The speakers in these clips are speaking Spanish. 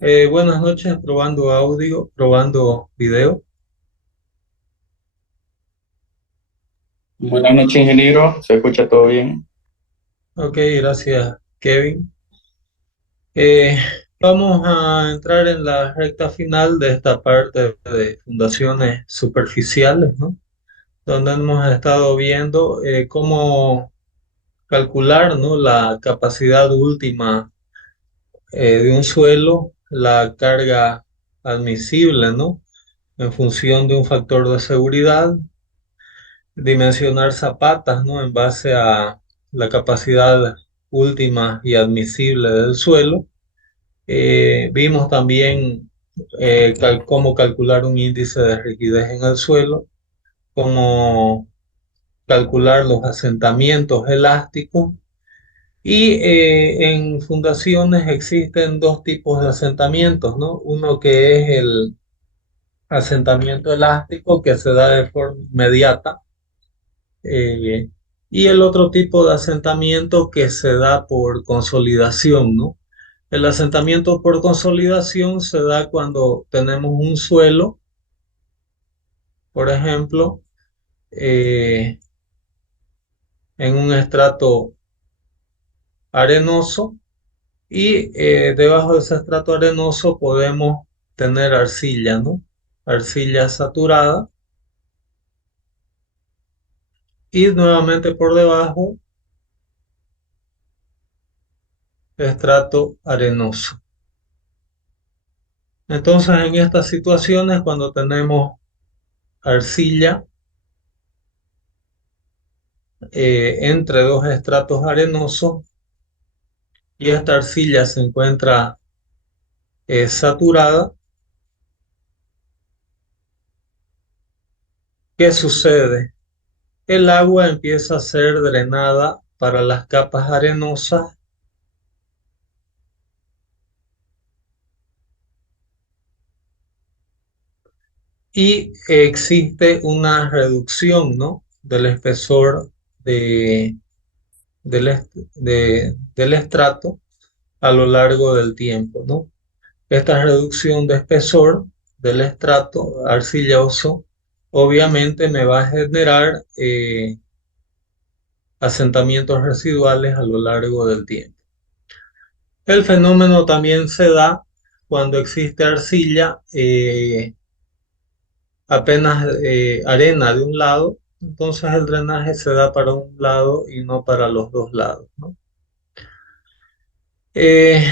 Buenas noches, probando audio, probando video. Buenas noches, ingeniero. ¿Se escucha todo bien? Ok, gracias, Kevin. Eh, Vamos a entrar en la recta final de esta parte de fundaciones superficiales, ¿no? Donde hemos estado viendo cómo calcular, ¿no? La capacidad última de un suelo, la carga admisible, ¿no? En función de un factor de seguridad, dimensionar zapatas, ¿no? En base a la capacidad última y admisible del suelo. Vimos también cómo calcular un índice de rigidez en el suelo, cómo calcular los asentamientos elásticos. Y en fundaciones existen dos tipos de asentamientos, ¿no? Uno que es el asentamiento elástico que se da de forma inmediata, eh, y el otro tipo de asentamiento que se da por consolidación, ¿no? El asentamiento por consolidación se da cuando tenemos un suelo, por ejemplo, eh, en un estrato arenoso, y debajo de ese estrato arenoso podemos tener arcilla, ¿no? Arcilla saturada, y nuevamente por debajo estrato arenoso. Entonces, en estas situaciones, cuando tenemos arcilla entre dos estratos arenosos y esta arcilla se encuentra saturada, ¿qué sucede? El agua empieza a ser drenada para las capas arenosas y existe una reducción, ¿no? Del espesor del estrato a lo largo del tiempo, ¿no? Esta reducción de espesor del estrato arcilloso obviamente me va a generar asentamientos residuales a lo largo del tiempo. El fenómeno también se da cuando existe arcilla, apenas arena de un lado, entonces el drenaje se da para un lado y no para los dos lados, ¿no?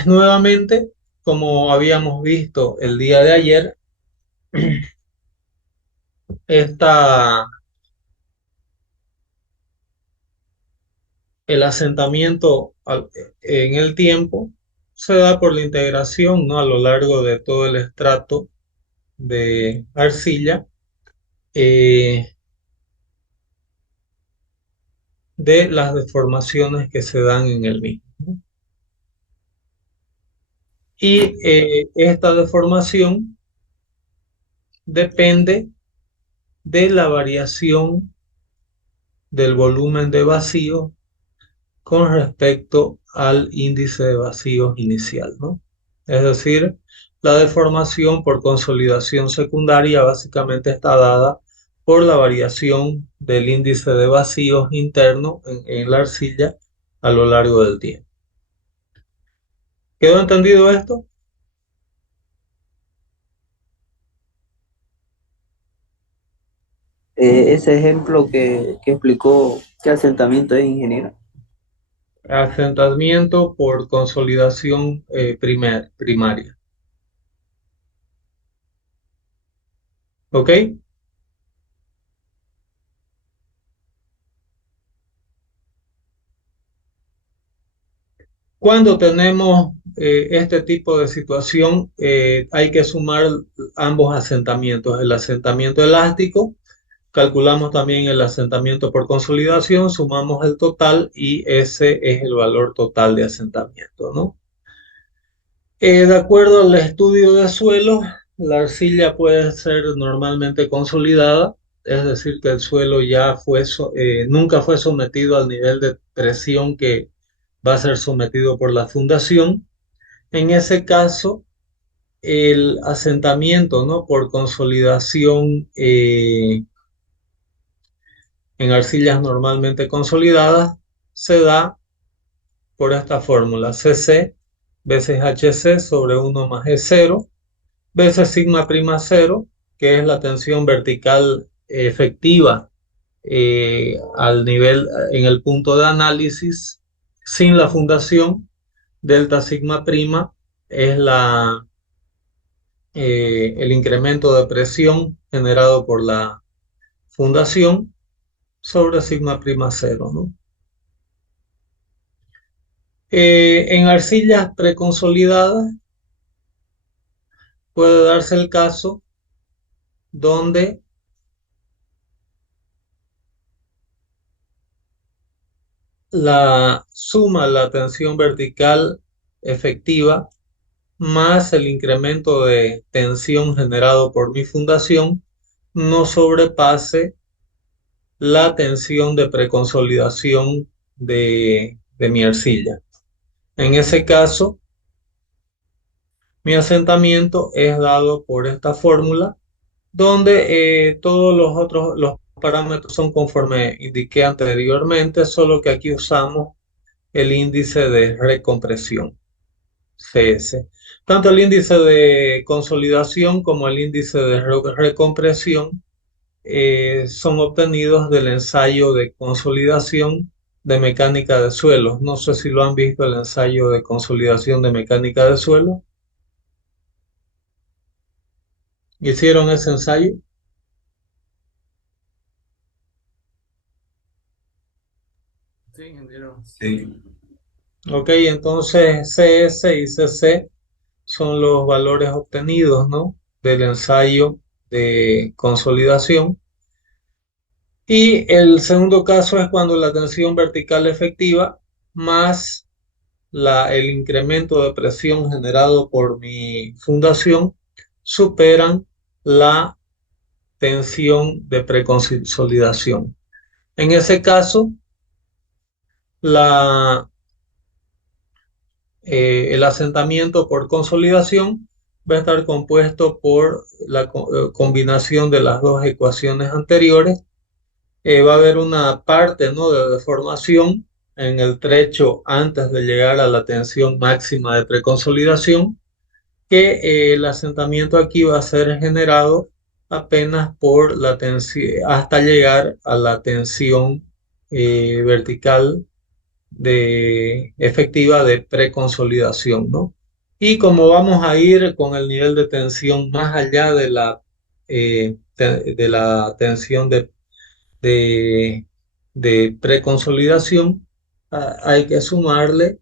Nuevamente, como habíamos visto el día de ayer, esta el asentamiento en el tiempo se da por la integración, ¿no? A lo largo de todo el estrato de arcilla, eh, de las deformaciones que se dan en el mismo, ¿no? Y esta deformación depende de la variación del volumen de vacío con respecto al índice de vacíos inicial, ¿no? Es decir, la deformación por consolidación secundaria básicamente está dada por la variación del índice de vacíos interno en la arcilla a lo largo del tiempo. ¿Quedó entendido esto? Ese ejemplo que explicó qué asentamiento es, ingeniero. Asentamiento por consolidación primaria. ¿Ok? Cuando tenemos este tipo de situación, hay que sumar ambos asentamientos. El asentamiento elástico, calculamos también el asentamiento por consolidación, sumamos el total y ese es el valor total de asentamiento, ¿no? De acuerdo al estudio de suelo, la arcilla puede ser normalmente consolidada, es decir, que el suelo ya nunca fue sometido al nivel de presión que va a ser sometido por la fundación. En ese caso, el asentamiento, ¿no? Por consolidación en arcillas normalmente consolidadas se da por esta fórmula: CC veces HC sobre 1 más E0 veces sigma prima cero, que es la tensión vertical efectiva al nivel, en el punto de análisis, sin la fundación. Delta sigma prima es el incremento de presión generado por la fundación sobre sigma prima cero, ¿no? En arcillas preconsolidadas puede darse el caso donde la suma la tensión vertical efectiva más el incremento de tensión generado por mi fundación no sobrepase la tensión de preconsolidación de mi arcilla. En ese caso, mi asentamiento es dado por esta fórmula, donde todos los parámetros son conforme indiqué anteriormente, solo que aquí usamos el índice de recompresión, CS. Tanto el índice de consolidación como el índice de recompresión son obtenidos del ensayo de consolidación de mecánica de suelos. No sé si lo han visto, el ensayo de consolidación de mecánica de suelo. ¿Hicieron ese ensayo? Sí, ingeniero. Sí. Ok, entonces CS y CC son los valores obtenidos, ¿no? Del ensayo de consolidación. Y el segundo caso es cuando la tensión vertical efectiva más el incremento de presión generado por mi fundación superan la tensión de preconsolidación. En ese caso, la, el asentamiento por consolidación va a estar compuesto por la combinación de las dos ecuaciones anteriores. Va a haber una parte, ¿no?, de deformación en el trecho antes de llegar a la tensión máxima de preconsolidación, que el asentamiento aquí va a ser generado apenas por la tensión hasta llegar a la tensión vertical efectiva de preconsolidación, ¿no? Y como vamos a ir con el nivel de tensión más allá de la tensión de, de preconsolidación, hay que sumarle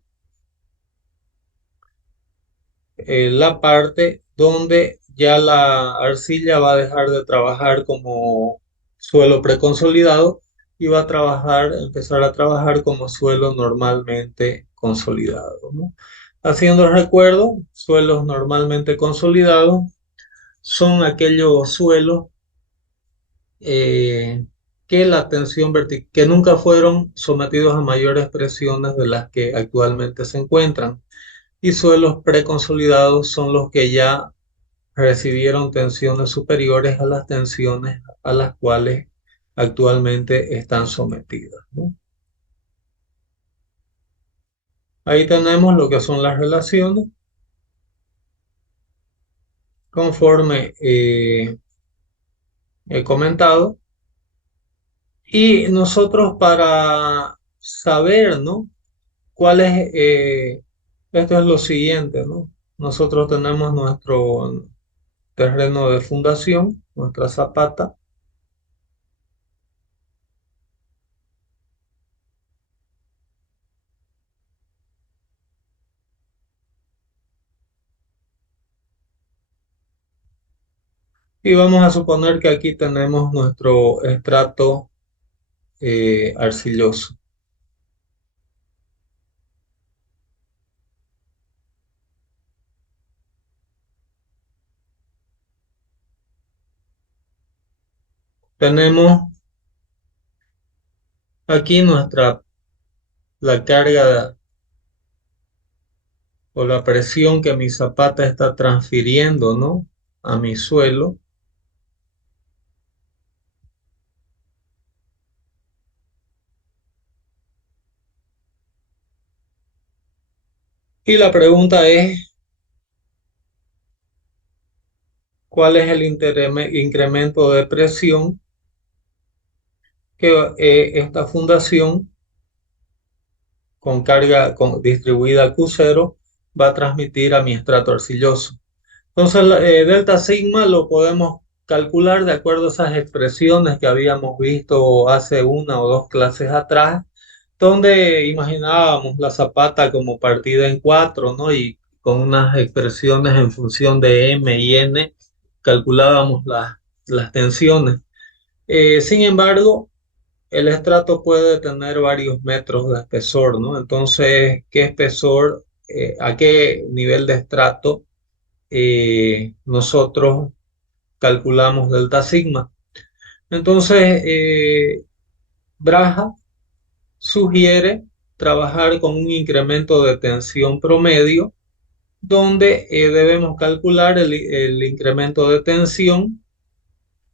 la parte donde ya la arcilla va a dejar de trabajar como suelo preconsolidado y va a empezar a trabajar como suelo normalmente consolidado, ¿no? Haciendo recuerdo, suelos normalmente consolidados son aquellos suelos eh, que la tensión vertical, que nunca fueron sometidos a mayores presiones de las que actualmente se encuentran. Y suelos preconsolidados son los que ya recibieron tensiones superiores a las tensiones a las cuales actualmente están sometidas, ¿no? Ahí tenemos lo que son las relaciones conforme he comentado. Y nosotros, para saber, ¿no?, cuál es, esto es lo siguiente, ¿no? Nosotros tenemos nuestro terreno de fundación, nuestra zapata, y vamos a suponer que aquí tenemos nuestro estrato arcilloso. Tenemos aquí la carga o la presión que mi zapata está transfiriendo, ¿no? A mi suelo. Y la pregunta es, ¿cuál es el incremento de presión que esta fundación con carga distribuida Q0 va a transmitir a mi estrato arcilloso? Entonces, delta sigma lo podemos calcular de acuerdo a esas expresiones que habíamos visto hace una o dos clases atrás, donde imaginábamos la zapata como partida en cuatro, ¿no? Y con unas expresiones en función de M y N calculábamos las tensiones. Sin embargo, el estrato puede tener varios metros de espesor, ¿no? Entonces, ¿qué espesor, a qué nivel de estrato nosotros calculamos delta sigma? Entonces, Braha sugiere trabajar con un incremento de tensión promedio, donde debemos calcular el incremento de tensión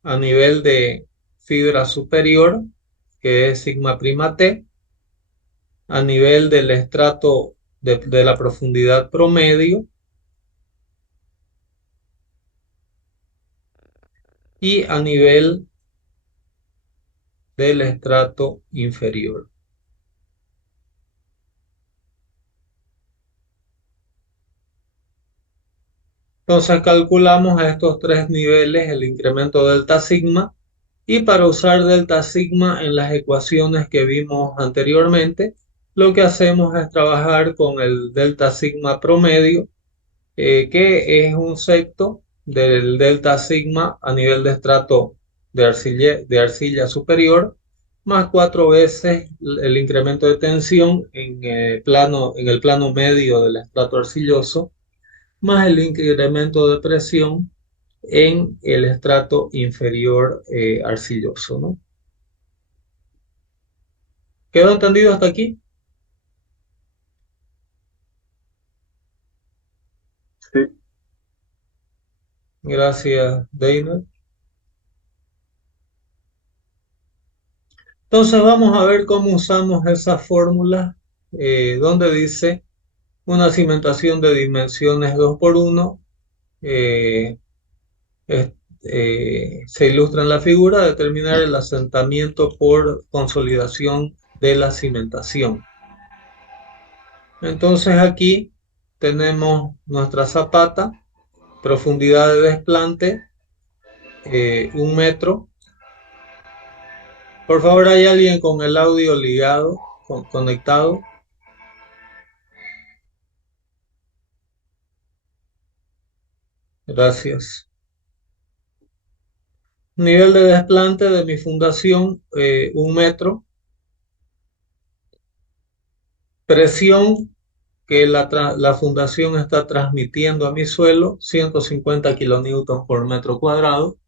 a nivel de fibra superior, que es sigma prima T, a nivel del estrato de la profundidad promedio y a nivel del estrato inferior. Entonces calculamos a estos tres niveles el incremento delta sigma, y para usar delta sigma en las ecuaciones que vimos anteriormente, lo que hacemos es trabajar con el delta sigma promedio, que es un secto del delta sigma a nivel de estrato de arcilla superior, más cuatro veces el incremento de tensión en el plano medio del estrato arcilloso, más el incremento de presión en el estrato inferior arcilloso, ¿no? ¿Quedó entendido hasta aquí? Sí. Gracias, Deiner. Entonces vamos a ver cómo usamos esa fórmula donde dice una cimentación de dimensiones 2 por 1. eh, es- Se ilustra en la figura: determinar el asentamiento por consolidación de la cimentación. Entonces aquí tenemos nuestra zapata, profundidad de desplante 1 metro. Por favor, ¿hay alguien con el audio ligado, conectado? Gracias. Nivel de desplante de mi fundación 1 metro. Presión que la fundación está transmitiendo a mi suelo, 150 kilonewtons por metro cuadrado.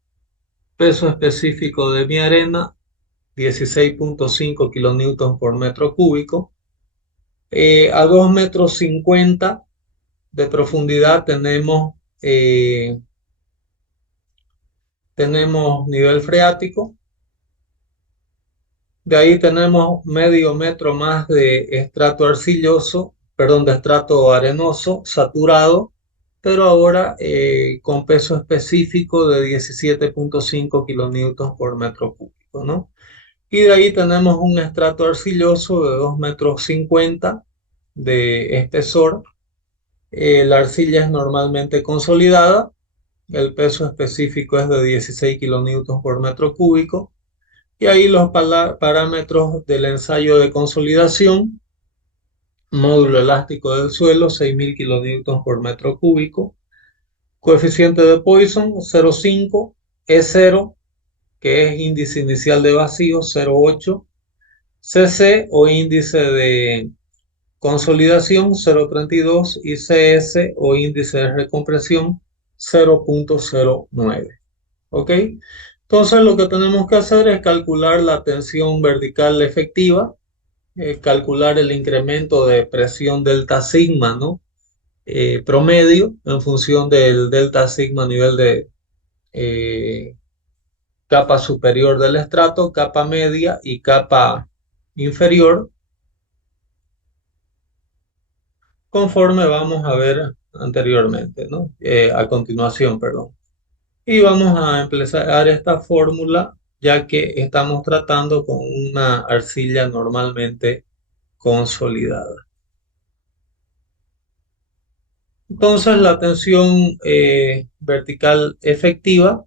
Peso específico de mi arena, 16,5 kilonewtons por metro cúbico. A 2,50 metros de profundidad tenemos nivel freático. De ahí tenemos medio metro más de estrato arcilloso, perdón, de estrato arenoso saturado, pero ahora con peso específico de 17,5 kilonewtons por metro cúbico, ¿no? Y de ahí tenemos un estrato arcilloso de 2,50 metros de espesor. La arcilla es normalmente consolidada, el peso específico es de 16 kilonewtons por metro cúbico. Y ahí los parámetros del ensayo de consolidación: módulo elástico del suelo, 6.000 kilonewtons por metro cúbico, coeficiente de Poisson, 0,5, E0, que es índice inicial de vacío, 0,8, CC o índice de consolidación, 0,32, y CS o índice de recompresión, 0,09. ¿Ok? Entonces lo que tenemos que hacer es calcular la tensión vertical efectiva, calcular el incremento de presión delta sigma, ¿no? promedio en función del delta sigma a nivel de capa superior del estrato, capa media y capa inferior, conforme vamos a ver anteriormente, ¿no? A continuación, perdón. Y vamos a empezar esta fórmula ya que estamos tratando con una arcilla normalmente consolidada. Entonces la tensión vertical efectiva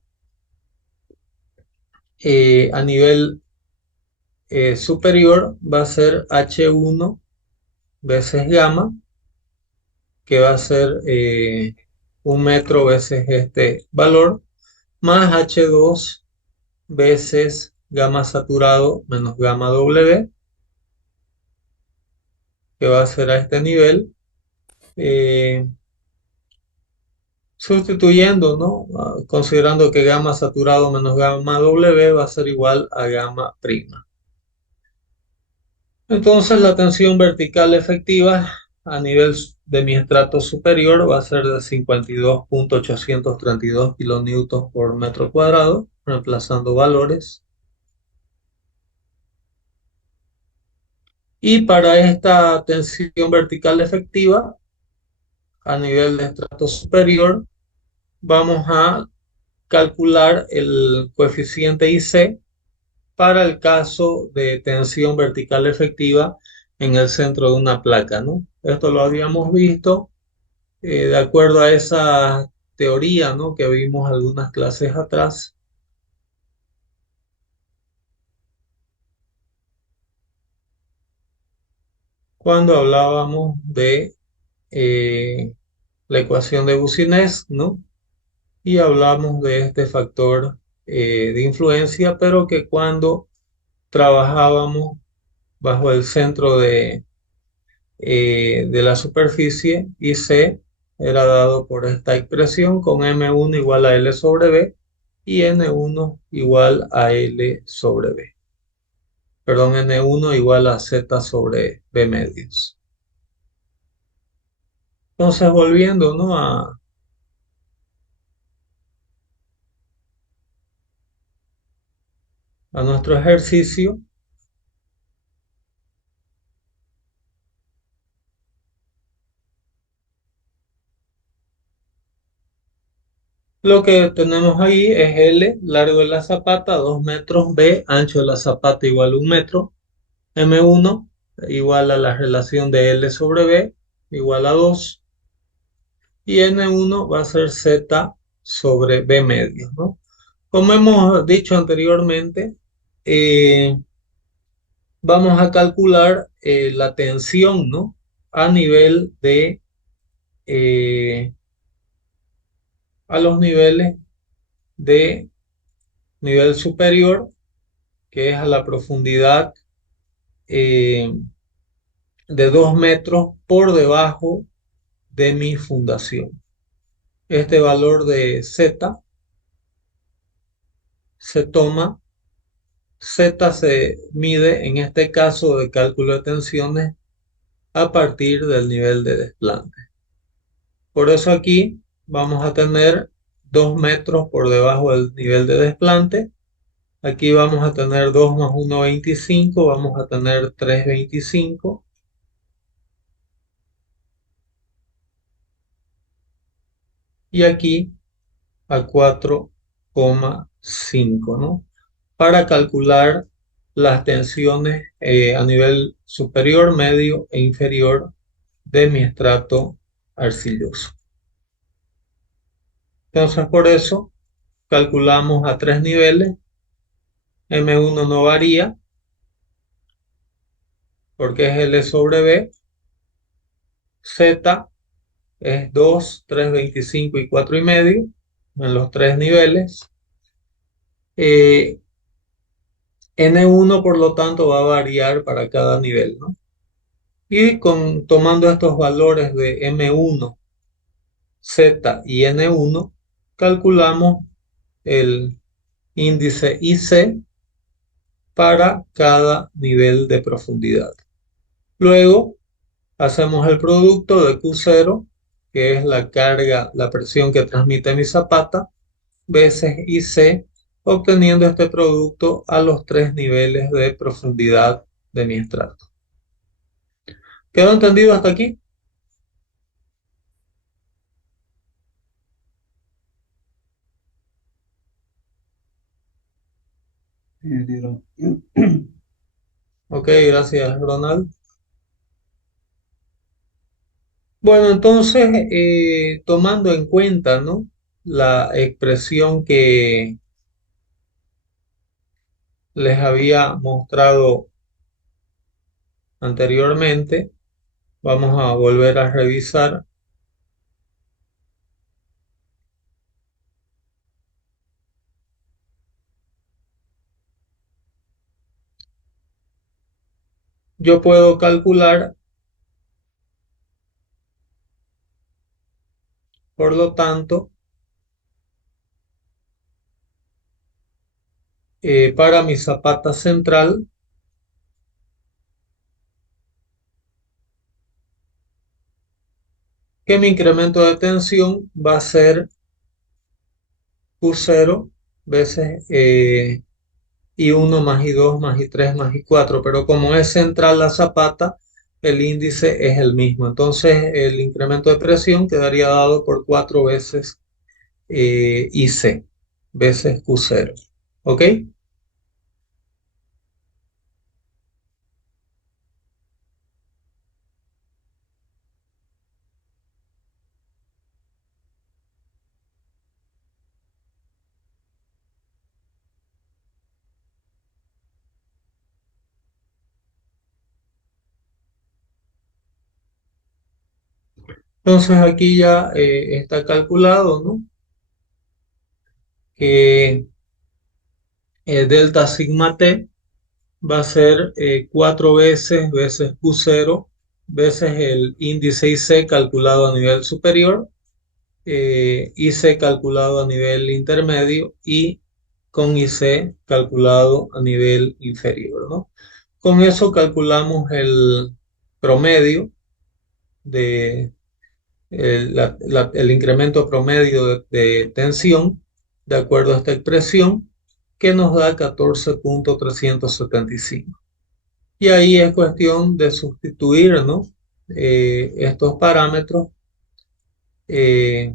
a nivel superior va a ser H1 veces gamma, que va a ser 1 metro veces este valor, más H2 veces gamma saturado menos gamma W, que va a ser a este nivel, sustituyendo, ¿no? Considerando que gamma saturado menos gamma W va a ser igual a gamma prima. Entonces la tensión vertical efectiva a nivel de mi estrato superior va a ser de 52.832 kilonewtons por metro cuadrado, reemplazando valores. Y para esta tensión vertical efectiva a nivel de estrato superior, vamos a calcular el coeficiente IC para el caso de tensión vertical efectiva en el centro de una placa, ¿no? Esto lo habíamos visto de acuerdo a esa teoría, ¿no? Que vimos algunas clases atrás. Cuando hablábamos de eh, la ecuación de Boussinesq, ¿no? Y hablamos de este factor de influencia, pero que cuando trabajábamos bajo el centro de la superficie, IC era dado por esta expresión con M1 igual a L sobre B y N1 igual a L sobre B. Perdón, N1 igual a Z sobre B medios. Entonces, volviendo, ¿no? a nuestro ejercicio, lo que tenemos ahí es L, largo de la zapata, 2 metros, B, ancho de la zapata igual a 1 metro, M1 igual a la relación de L sobre B, igual a 2, y N1 va a ser Z sobre B medios, ¿no? Como hemos dicho anteriormente, eh, vamos a calcular la tensión, ¿no? A nivel de, eh, a los niveles de nivel superior, que es a la profundidad eh, de 2 metros por debajo de mi fundación. Este valor de Z se toma, Z se mide en este caso de cálculo de tensiones a partir del nivel de desplante. Por eso aquí vamos a tener 2 metros por debajo del nivel de desplante. Aquí vamos a tener 2 más 1,25, vamos a tener 3,25. Y aquí a 4,5, ¿no? Para calcular las tensiones a nivel superior, medio e inferior de mi estrato arcilloso. Entonces, por eso calculamos a 3 niveles. M1 no varía porque es L sobre B. Z es 2, 3,25 y 4,5 en los 3 niveles. N1, por lo tanto, va a variar para cada nivel, ¿no? Y tomando estos valores de M1, Z y N1, calculamos el índice IC para cada nivel de profundidad. Luego hacemos el producto de Q0, que es la carga, la presión que transmite mi zapata, veces IC, obteniendo este producto a los tres niveles de profundidad de mi estrato. ¿Quedó entendido hasta aquí? Ingeniero. Ok, gracias, Ronald. Bueno, entonces, tomando en cuenta, ¿no?, la expresión que les había mostrado anteriormente, vamos a volver a revisar. Yo puedo calcular, por lo tanto, para mi zapata central, que mi incremento de tensión va a ser Q0 veces I1 más I2 más I3 más I4, pero como es central la zapata, el índice es el mismo. Entonces el incremento de presión quedaría dado por 4 veces IC, veces Q0. ¿Ok? Entonces aquí ya está calculado, ¿no?, que delta sigma T va a ser 4 veces Q0 veces el índice IC calculado a nivel superior, IC calculado a nivel intermedio y con IC calculado a nivel inferior, ¿no? Con eso calculamos el promedio de el incremento promedio de tensión de acuerdo a esta expresión, que nos da 14,375. Y ahí es cuestión de sustituir, ¿no?, estos parámetros, eh,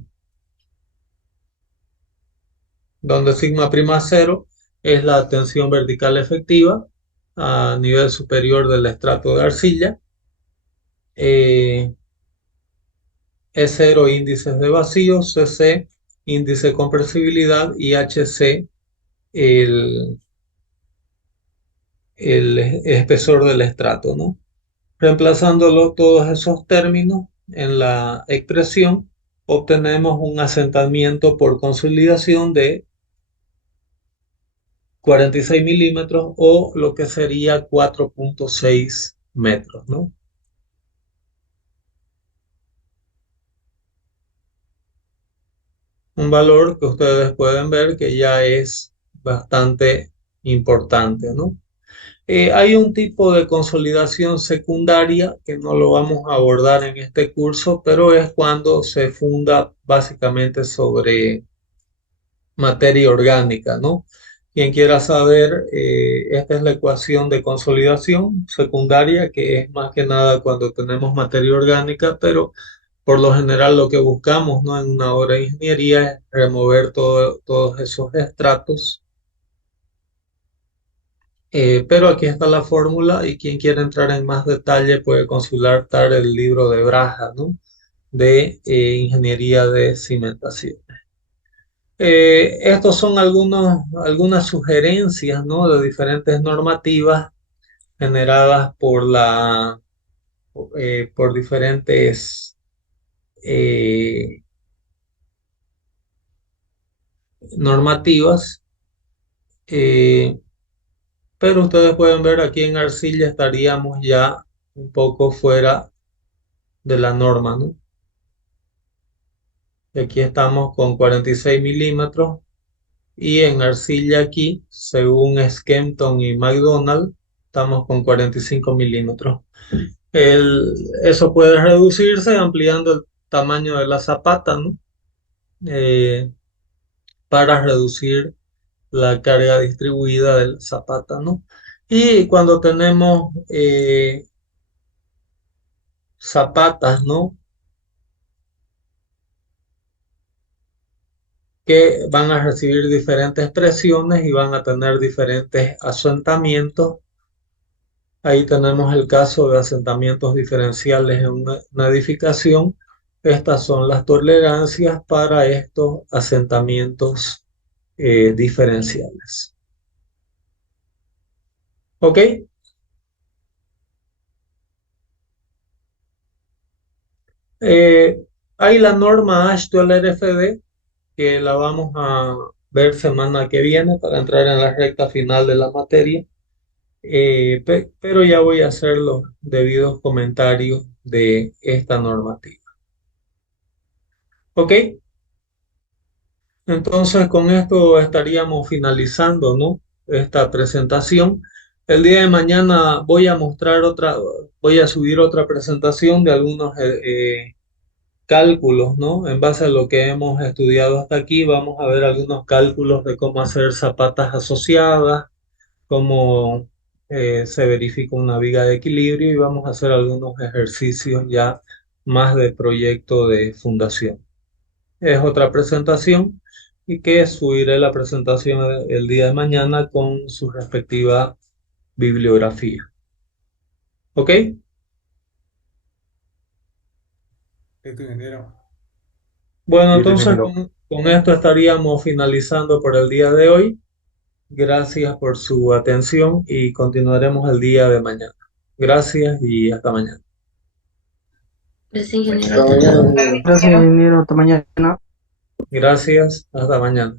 donde sigma prima cero es la tensión vertical efectiva a nivel superior del estrato de arcilla, E0 índices de vacío, CC índice de compresibilidad y HC el, el espesor del estrato, ¿no? Reemplazándolo todos esos términos en la expresión, obtenemos un asentamiento por consolidación de 46 milímetros o lo que sería 4,6 metros, ¿no? Un valor que ustedes pueden ver que ya es bastante importante, ¿no? Hay un tipo de consolidación secundaria que no lo vamos a abordar en este curso, pero es cuando se funda básicamente sobre materia orgánica, ¿no? Quien quiera saber, esta es la ecuación de consolidación secundaria, que es más que nada cuando tenemos materia orgánica, pero por lo general lo que buscamos, ¿no?, en una obra de ingeniería es remover todos esos estratos. Pero aquí está la fórmula y quien quiera entrar en más detalle puede consultar el libro de Braja, ¿no?, de ingeniería de cimentación. Estos son algunas sugerencias, ¿no?, de diferentes normativas generadas por diferentes eh, normativas, eh, pero ustedes pueden ver aquí en arcilla estaríamos ya un poco fuera de la norma, ¿no? Y aquí estamos con 46 milímetros y en arcilla aquí, según Skempton y McDonald, estamos con 45 milímetros. Eso puede reducirse ampliando tamaño de la zapata, ¿no? Eh, para reducir la carga distribuida de la zapata, ¿no? Y cuando tenemos zapatas, ¿no? Que van a recibir diferentes presiones y van a tener diferentes asentamientos. Ahí tenemos el caso de asentamientos diferenciales en una edificación. Estas son las tolerancias para estos asentamientos diferenciales. ¿Ok? Eh, Hay la norma AASHTO-LRFD que la vamos a ver semana que viene para entrar en la recta final de la materia. Pero ya voy a hacer los debidos comentarios de esta normativa. ¿Ok? Entonces con esto estaríamos finalizando, ¿no? Esta presentación. El día de mañana voy a subir otra presentación de algunos cálculos, ¿no? En base a lo que hemos estudiado hasta aquí, vamos a ver algunos cálculos de cómo hacer zapatas asociadas, cómo se verifica una viga de equilibrio y vamos a hacer algunos ejercicios ya más de proyecto de fundación. Es otra presentación y que subiré la presentación el día de mañana con su respectiva bibliografía. ¿Ok? Listo, ingeniero. Bueno, Listo, entonces ingeniero. con esto estaríamos finalizando por el día de hoy. Gracias por su atención y continuaremos el día de mañana. Gracias y hasta mañana. Gracias, ingeniero. Hasta Hasta mañana, luego. ingeniero. Gracias, ingeniero. Hasta mañana. Gracias, hasta mañana.